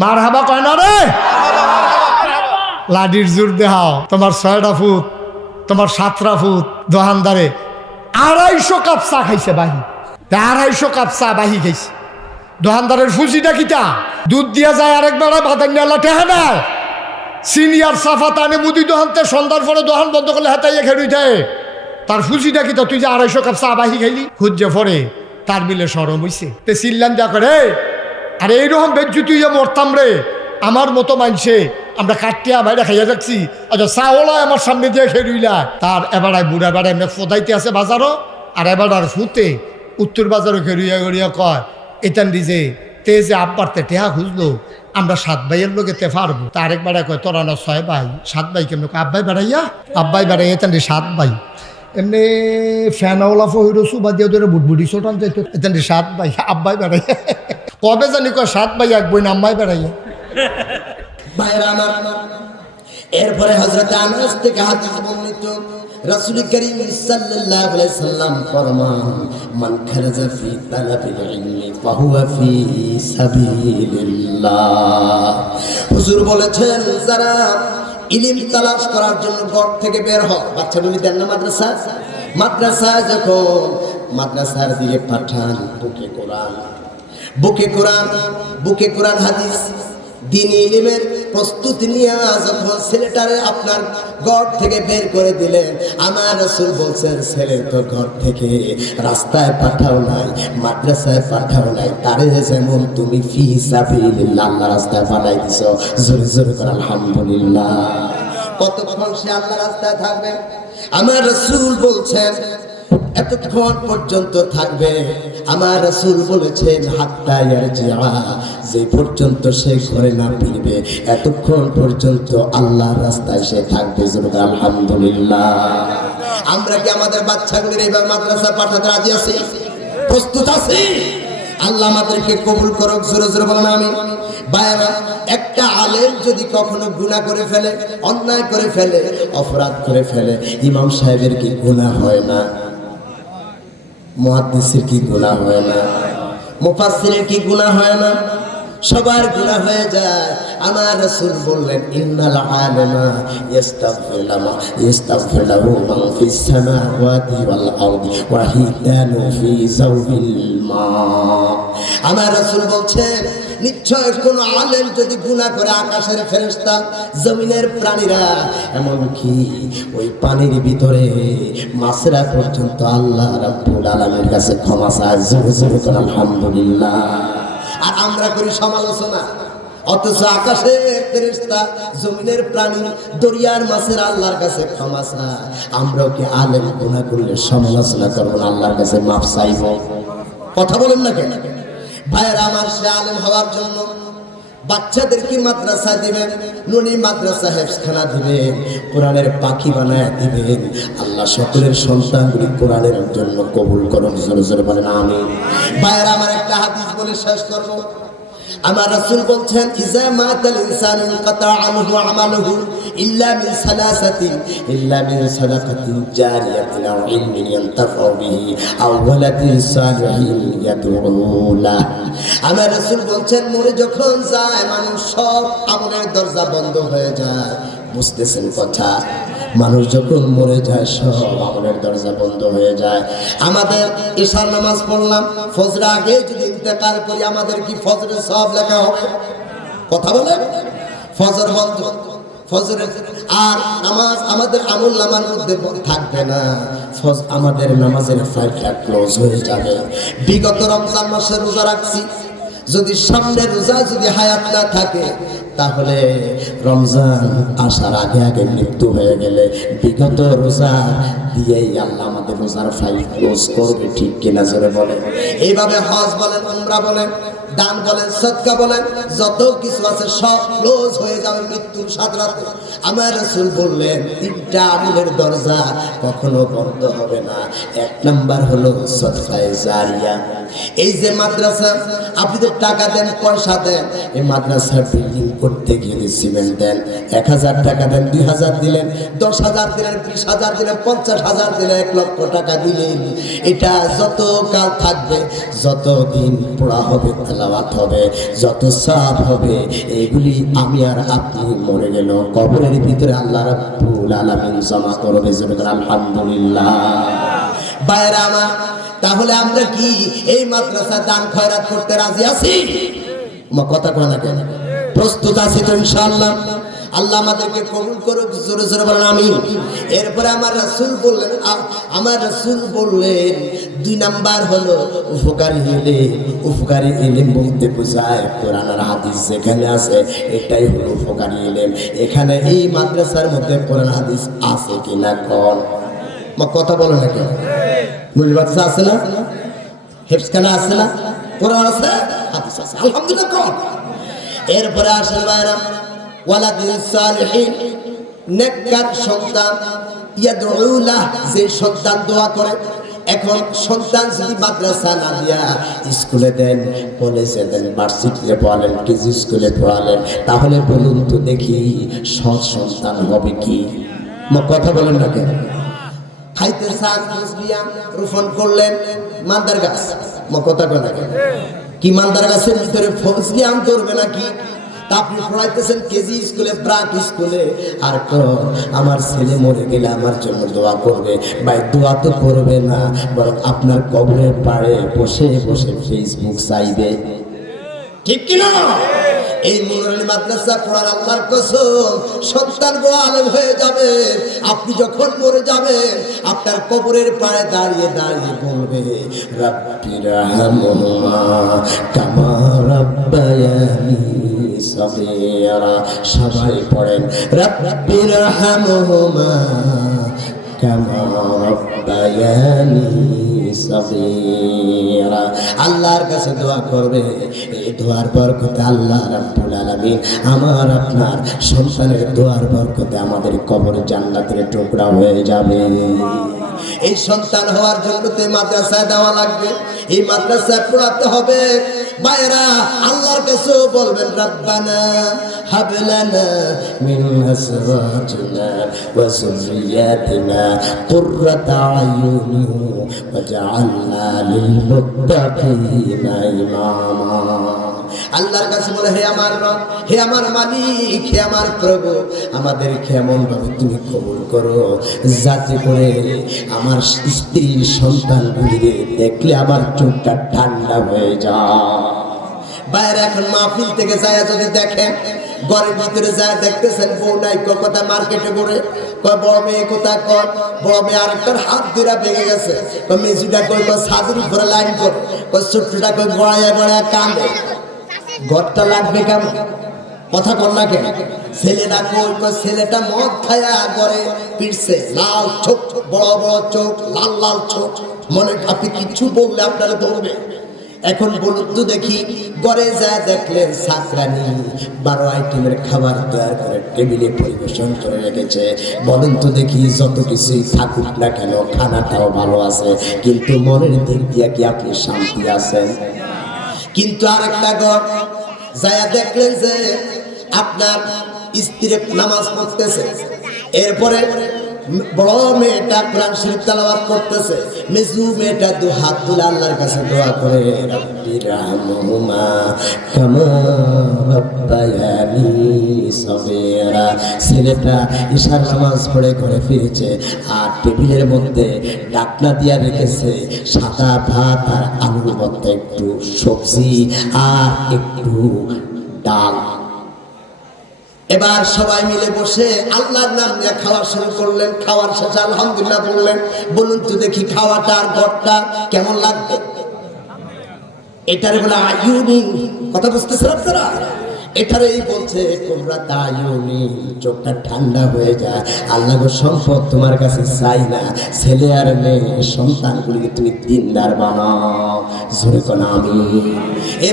মার হাবা কয় না রে? লাডির জোর দেহাও। তোমার ছয়টা ফুট তোমার সাতটা ফুট দোহানদারে আড়াইশো কাপ চা খাইছে বাহি। আড়াইশো কাপ চা বাহি খাইছে। দোহানদারের ফুসিটা কিটা দুধ দিয়া যায় আরেক বেড়া বাদান নেলা টেহা নেয়। সিনিয়র সাফা তানে মুদি দোহানতে সন্ধ্যার পরে দোহান বন্ধ করলে হাতাইয়া খেড়ুই যায় তার ফুসিটা কিটা তুই যে আড়াইশো কাপ চা বাহি খাইলি? খুঁজে পরে তার মিলে সরম হইছে। তে চিল্লান যা করে আরে এইরকম বেজ্জু তুই মরতাম রে, আমার মতো মানছে আমরা কাটিয়া বাইরে খাইয়া যাচ্ছি। আচ্ছা চাওলা আমার সামনে দিয়ে খেরুইলা তার এবারায় বুড়া বেড়ায় এমনি ফোদাইতে আছে বাজারও, আর এবার আর ফুতে উত্তর বাজারও খেরুইয়া গড়িয়া কয় এটান দিছে তে যে আব্বারতে টেহা খুঁজলো, আমরা সাত ভাইয়ের লোকে তে পারব তা আরেক বেড়ায় কয়, তোরা না ছয় ভাই, সাত ভাই কেমন আব্বাই বেড়াইয়া? আব্বাই বেড়াই এতান সাত ভাই। এমনি ফ্যানওয়ালা ফহিরো সুবা দিয়ে ধরে বুটবুটি ছোটান যাইত এতান সাত ভাই, আব্বাই বেড়াইয়া। কবে জানি কয় সাত ভাই, এক বই আম্মাই বেড়াইয়া। ভাইরা আমার, এরপরে হযরত আনাস থেকে হাদিস বর্ণিত, রাসূল করিম সাল্লাল্লাহু আলাইহি সাল্লাম ফরমান, মান খারাজা ফি তালাবিল ইলমি ফাহুয়া ফি সাবিলিল্লাহ। হুজুর বলেছেন, যারা ইলিম তালাশ করার জন্য ঘর থেকে বের হয় বাচ্চাগুলি দেন না মাদ্রাসা? মাদ্রাসা যখন মাদ্রাসার দিকে পাঠান, বুকে কোরআন। বুকে কোরআন বুকে কোরআন হাদিস। দিন ইলিমের প্রস্তুতি নিয়ে যখন ছেলেটারে আপনার ঘর থেকে বের করে দিলেন, আমার রসুল বলছেন, ছেলে তো ঘর থেকে রাস্তায় পাঠাও নাই, মাদ্রাসায় পাঠাও নাই, তারে যেমন তুমি ফি সাবিলিল্লাহ আল্লাহ রাস্তায় পাঠাই দিছো, জোরে জোরে করে আলহামদুলিল্লাহ। কতক্ষণ সে আল্লাহ রাস্তায় থাকবে? আমার রসুল বলছেন এতক্ষণ পর্যন্ত থাকবে। আমার রাসূল বলেছেন হাত্তায়ার জিয়া যে পর্যন্ত সে ঘরে না ফিরবে, এতক্ষণ পর্যন্ত আল্লাহর রাস্তায় সে থাকবে। আলহামদুলিল্লাহ। আমরা কি আমাদের বাচ্চাগুলির এবার মাদ্রাসা পাঠাতে রাজি আছি? প্রস্তুত আছি? আল্লাহ আমাদেরকে কবুল করুক, জোরে জোরে বলেন আমি বাইরা একটা আলেম যদি কখনো গুনাহ করে ফেলে, অন্যায় করে ফেলে, অপরাধ করে ফেলে, ইমাম সাহেবের কি গুনাহ হয় না? মুহাদ্দিসের কি গুণা হয় না? মুফাসিরের কি গুণা হয় না? সবার গুণা হয়ে যায়। আমার রাসূল বললেন, ইন্নাল আলেমা ইস্তাগফিরুল্লাহ লামা ইস্তাগফির লাহু মান ফিস সামাওয়াতি ওয়াল আরদি ওয়া হিদানু ফি যাওবিল মা। আমার রাসূল বলছেন নিশ্চয় কোন আলেম যদি গুনাহ করে আকাশের ফেরেশতা, জমিনের প্রাণীরা, এমনকি ওই পানির ভিতরে মাছেরা পর্যন্ত আল্লাহ রাব্বুল আলামিনের কাছে ক্ষমা চায়। আলহামদুলিল্লাহ। আর আমরা করি সমালোচনা। অথচ আকাশে ফেরেশতা, জমিনের প্রাণী, দরিয়ার মাছের আল্লাহর কাছে ক্ষমা চায়। আমরাও কি আলেম গুনাহ করলে সমালোচনা করব আল্লাহর কাছে মাপ চাইব? কথা বলেন না কেন? ভাইয়ের আমার সে আলেম হওয়ার জন্য বাচ্চাদেরকে মাদ্রাসা দিবেন, নুনি মাদ্রাসা হেফসখানা দিবেন, কোরআনের পাখি বানায় দিবেন। আল্লাহ সকলের সন্তানগুলি কোরআনের জন্য কবুল করুন, জোরে বলেন আমি ভাইয়ের আমার একটা হাদিস বলে শেষ করব। আমার রাসূল বলছেন, ইজা মাতাল ইনসানু ইনকাতা আনহু আমালুহু ইল্লা মিন সালাসাতিন, ইল্লা মিন সাদাকাতিন জারিয়াতিন আও ইলমিন ইয়ানতাফাউ বিহি আও ওয়ালাদিন সালিহিন ইয়াদউ আমার রাসূল বলছেন, মরে যখন যায় মানুষ সব আমলের দরজা বন্ধ হয়ে যায়। বুঝতেছেন কথা? মানুষ যখন মরে যায়, সব আমলের দরজা বন্ধ হয়ে যায়। আমাদের ঈশার নামাজ পড়লাম ফজরা আগে যদি ইন্তেকার করি, আমাদের কি ফজরের সব লেখা হবে? কথা বলে? ফজর বন্ধ। আর নামাজ আমাদের আমল নামার মধ্যে থাকবে না। আমাদের নামাজের ফাইলটা ক্লোজ হয়ে যাবে। বিগত রমজান মাসে রোজা রাখছি। যদি সামনে রোজা যদি হায়াত না থাকে তাহলে রমজান আসার আগে আগে মৃত্যু হয়ে গেলে বিগত রোজা দিয়েই আল্লাহ আমাদের রোজার ফাইল ক্লোজ করবে, ঠিক কিনা জোরে বলে এইভাবে হজ বলেন তোমরা বলেন দান বলেন সৎকা বলেন, যত কিছু আছে সব ক্লোজ হয়ে যাবে মৃত্যুর সাথে রাতে। আমার রসুল বললেন, তিনটা আমলের দরজা কখনো বন্ধ হবে না। এক নাম্বার হলো সৎকায় জারিয়া। এই যে মাদ্রাসা, আপনি তো টাকা দেন, পয়সা দেন, এই মাদ্রাসা বিল্ডিং করতে গিয়ে সিমেন্ট দেন, এক হাজার টাকা দেন, দুই হাজার দিলেন, দশ হাজার দিলেন, বিশ হাজার দিলেন, পঞ্চাশ হাজার দিলেন, এক লক্ষ টাকা দিলেন। এটা যত কাল থাকবে যত দিন পড়া হবে তেলাওয়াত হবে, যত সাপ হবে, এগুলি আমি আর আপনি মরে গেল। কবরের ভিতরে আল্লাহ রাব্বুল আলামিন জমা করবে যেন আলহামদুলিল্লাহ। বাইরা আমার, তাহলে আমরা কি এই মাদ্রাসা দান খয়রাত করতে রাজি আছি? কথা কয় না কেন? প্রস্তুত আছি তো ইনশাআল্লাহ। আল্লাহ আমাদেরকে কবুল করুক, জোরে জোরে বলেন আমি এরপরে আমার রাসূল বললেন আমার রাসূল বললেন, দুই নাম্বার হলো উপকারী এলে উপকারী এলেম বলতে বোঝায়, কোরআন আর হাদিস যেখানে আছে, এটাই হলো উপকারী এলেম এখানে এই মাদ্রাসার মধ্যে কোরআন হাদিস আছে কিনা কোন? কথা বলো না কেন? নুরুল বাদশা আছে না? হেফসখানা আছে না? কোরআন আছে? হাদিস আছে। আলহামদুলিল্লাহ কোন এরপরে আসেন বাইরা ওয়ালাদিন সালিহিন, নেককার সন্তান, ইয়াদউলাহ, যে সন্তান দোয়া করে, এখন সন্তান যদি মাদ্রাসা না দিয়া স্কুলে দেন, কলেজে দেন, ভার্সিটিতে পড়ালেন, কেজি স্কুলে পড়ালেন, তাহলে বলুন তো দেখি সৎ সন্তান হবে কি? কথা বলেন না কেন? খাইতে শাক রোপণ করলেন মান্দার গাছ কথা কয় না কেন? ভিতরে করবে নাকি? আপনি পড়াইতেছেন কেজি স্কুলে প্রাক স্কুলে। আর আমার ছেলে মরে গেলে আমার জন্য দোয়া করবে। ভাই, দোয়া তো করবে না, বরং আপনার কবরের পাড়ে বসে বসে ফেসবুক চাইবে। ঠিক কিনা? এই মুরানি মাদ্রাসা পড়ার আল্লাহর কসম, সন্তান বড় আলেম হয়ে যাবে। আপনি যখন মরে যাবেন, আপনার কবরের পায়ে দাঁড়িয়ে দাঁড়িয়ে বলবে সবাই পড়েন রাব্বি রাহমহুমা কামা রাব্বায়ানি আল্লাহর কাছে দোয়া করবে। এই দোয়ার বরকতে আল্লাহ রাব্বুল আলামিন আমার আপনার সন্তানের দোয়ার বরকতে আমাদের কবর জান্নাতের টুকরা হয়ে যাবে। এই সন্তান হওয়ার জন্য তো মাদ্রাসায় দেওয়া লাগবে। এই মাদ্রাসায় পড়াতে হবে। বাইরা আল্লাহর কাছেও বলবেন, রাব্বানা হাবলানা মিন আসওয়াজিনা ওয়া যুররিয়াতিনা কুররাতা আয়ুনি ওয়াজআলনা লিল মুত্তাকিনা ইমামা। আল্লাহর কাছে বলে, হে আমার রব, হে আমার মালিক, হে আমার প্রভু আমাদের কেমন ভাবে তুমি কবুল করো যাতে করে আমার স্ত্রীর সন্তানগুলিকে দেখলে আমার চোখটা ঠান্ডা হয়ে যায়। বাইরে এখন মাহফিল থেকে যায় যদি দেখেন ঘরের ভিতরে যায় দেখতেছেন, বউ নাই, কয় কথা মার্কেটে পড়ে? কয় বড় মেয়ে কোথা কয় বড় মেয়ে আরেকটার হাত দুরা ভেঙে গেছে। কয় করে ছোট্টটা গড়াইয়া কান্দে ঘরটা লাগবে কেমন? কথা কর না কেন? ছেলেটা কই ছেলেটা মদ খায়া করে পিটছে লাল চোখ, বড় বড় চোখ, লাল লাল চোখ। মনে আপনি কিছু বললে আপনারা ধরবে। এখন বলুন তো দেখি, ঘরে যা দেখলেন সাকরানি, বারো আইটেমের খাবার তৈরি করে টেবিলে পরিবেশন করে রেখেছে। বলুন তো দেখি, যত কিছুই থাকুক না কেন, খানাটাও ভালো আছে, কিন্তু মনের দিক দিয়ে কি আপনি শান্তি আছেন? কিন্তু আর একটা ঘর যায়া দেখলেন যে আপনার স্ত্রী নামাজ পড়তেছে। এরপরে বড় মেয়েটা কোরআন শরীফ তেলাওয়াত করতেছে মেজু মেয়েটা দু হাত তুলে আল্লাহর কাছে দোয়া করে, রাব্বি ছেলেটা ঈশার নামাজ পড়ে ঘরে ফিরেছে আর টেবিলের মধ্যে ডাকনা দিয়া রেখেছে, সাদা ভাত আর আলুর মধ্যে একটু সবজি আর একটু ডাল। এবার সবাই মিলে বসে আল্লাহর নাম নিয়ে খাওয়া শুরু করলেন, খাওয়ার শেষে আলহামদুলিল্লাহ বললেন, বলুন তো দেখি খাওয়াটা আর ঘরটা কেমন লাগবে? এটারে বলে আয়ুনি কথা বুঝতেছেন আপনারা? এটারই বলছে, তোমরা তাইনি চোখটা ঠান্ডা হয়ে যায়। আল্লাহ সম্পদ তোমার কাছে চাই না। ছেলে আর মেয়ে, সন্তানগুলিকে তুমি দিনদার বানাও। আমি এই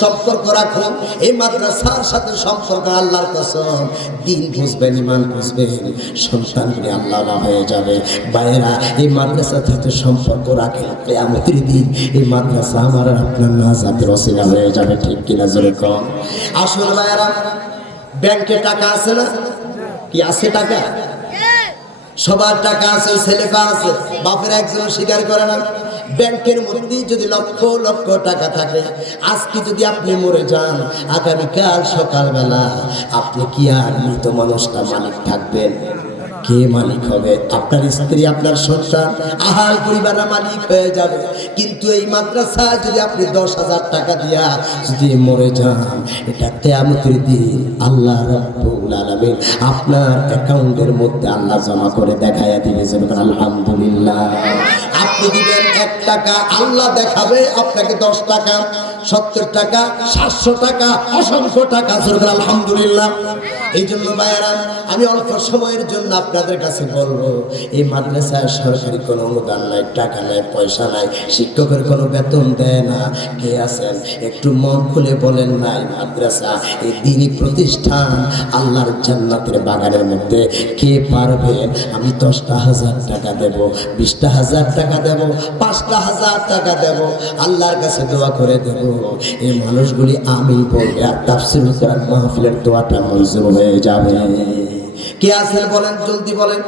সম্পর্ক রাখো। এই মাদ্রাসার সাথে সম্পর্ক আল্লাহর কসম। দিন বুঝবেন ইমান বুঝবেন, সন্তানগুলি আল্লাহ না হয়ে যাবে। বাইরা এই মাদ্রাসার সাথে সম্পর্ক রাখে কেয়ামতের দিন। এই মাদ্রাসা আমার আপনার নাজাতের অসিলা হয়ে যাবে, ঠিক কিনা? জোরে কম আসল ভাইয়ারা, ব্যাংকে টাকা আছে না? কি আছে টাকা? সবার টাকা আছে ছেলেটা আছে, বাপের একজন স্বীকার করে না। ব্যাংকের মধ্যেই যদি লক্ষ লক্ষ টাকা থাকে, আজকে যদি আপনি মরে যান, আগামীকাল সকালবেলা আপনি কি আর মৃত মানুষটা মালিক থাকবেন? কে মালিক হবে? আপনার স্ত্রী, আপনার সন্তান, আহাল পরিবারের মালিক হয়ে যাবে। কিন্তু এই মাদ্রাসা যদি আপনি দশ হাজার টাকা দিয়া যদি মরে যান, এটা তেমতের দিন আল্লাহ রাব্বুল আপনার অ্যাকাউন্টের মধ্যে আল্লাহ জমা করে দেখাইয়া দিবে। যেমন আলহামদুলিল্লাহ। আপনি দিবেন এক টাকা, আল্লাহ দেখাবে আপনাকে দশ টাকা, সত্তর টাকা, সাতশো টাকা, অসংখ্য টাকা আলহামদুলিল্লাহ। এই জন্য ভাইয়ারা, আমি অল্প সময়ের জন্য আপনাদের কাছে বলব, এই মাদ্রাসায় সরকারি কোনো অনুদান নাই, টাকা নাই, পয়সা নাই, শিক্ষকের কোনো বেতন দেয় না। কে আছেন? একটু মন খুলে বলেন নাই মাদ্রাসা, এই দিনই প্রতিষ্ঠান আল্লাহর জান্নাতের বাগানের মধ্যে কে পারবে? আমি দশটা হাজার টাকা দেব, বিশটা হাজার টাকা দেব, পাঁচটা হাজার টাকা দেব, আল্লাহর কাছে দোয়া করে দেব। এই মানুষগুলি আমি বলবে আর তাফসির মাহফিলের দোয়াটা মঞ্জুর হয়ে যাবে। কে আছেন বলেন, জলদি বলেন।